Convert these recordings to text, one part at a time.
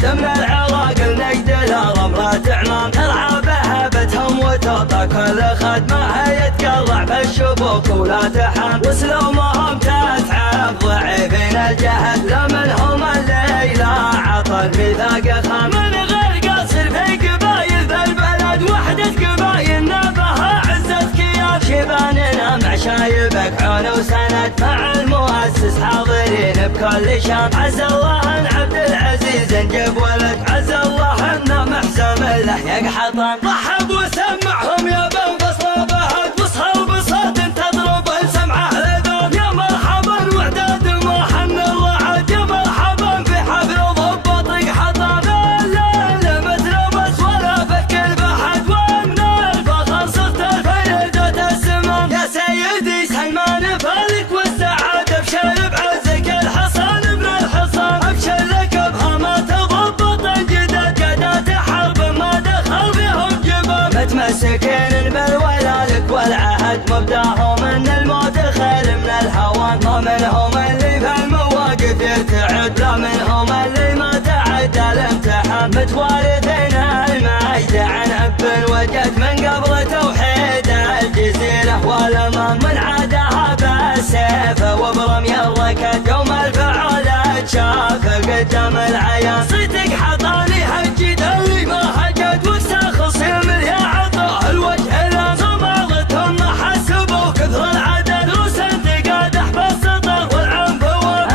لحد من العراق النجد الهرم رات عمان ترعى بهبتهم وتعطى كل خدمة يتقرع بالشبوك ولا تحن وسلومهم تتعب ضعيفين الجهد لمنهم اللي لا عطى الميثاق خان من غير قصر في قبايل ذا البلد وحدة قبايلنا بها عزة كيان شباننا مع شايبك عون وسند مع المؤسس حاضرين بكل شان عز الله ان عبد العزيز نجيب ولد عز الله ان محسن له يقحطن رحب وسمعهم يا بن فصل بهد وصهر بصوت تضرب السمعه لذون يا مرحبا وعداد المحن الرعد يا مرحبا في حفل ضبط قحطن لا مثل بس ولا فكر بحد ومن الفخر صرت الفيل السمان يا سيدي سلمان فالك والسعاده ابشر بعزك الحصان ابن الحصان ابشر لك بهما تضبط الجداد قادات حرب ما دخل بهم جبال متمسكين بالولا لك والعهد مبداهم ان الموت خير من الهوان ما منهم اللي في المواقف يرتعد لا منهم اللي ما تعدى الامتحان متوارثين المجد عن اب وجد من قبل توحيد الجزيره والامان من عادها بالسيف وبرمي الركد يوم الفعل تشاف قدام العيان صيتك حطاني هجد اللي ما هجد واستخلص من يا عطاء الوجه الان صمالتهم ما حسبوا كثر العدد روس انتقاد بالسطر والعنف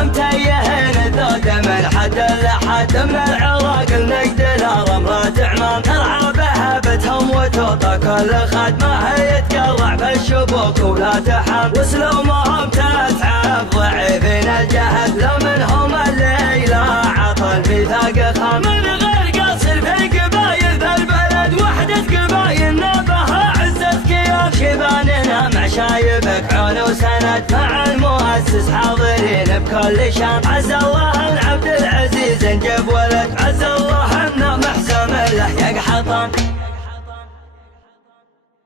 امتيهين الذود من حد لحد من العراق النجد الهرم رات عمان ترعى بهبتهم وتعطى كل خدمه يتقرع بالشبوك ولا تحن وسلومهم تتعب ضعيفين الجهد لمنهم اللي لا عطى الميثاق خان من غير قصر في قبايل ذا البلد وحدة قبايلنا بها عزة كيان شباننا مع شايبك عون وسند مع المؤسس حاضرين بكل شان عز الله ان عبد العزيز نجيب ولد عز الله ان محسن له يقحطن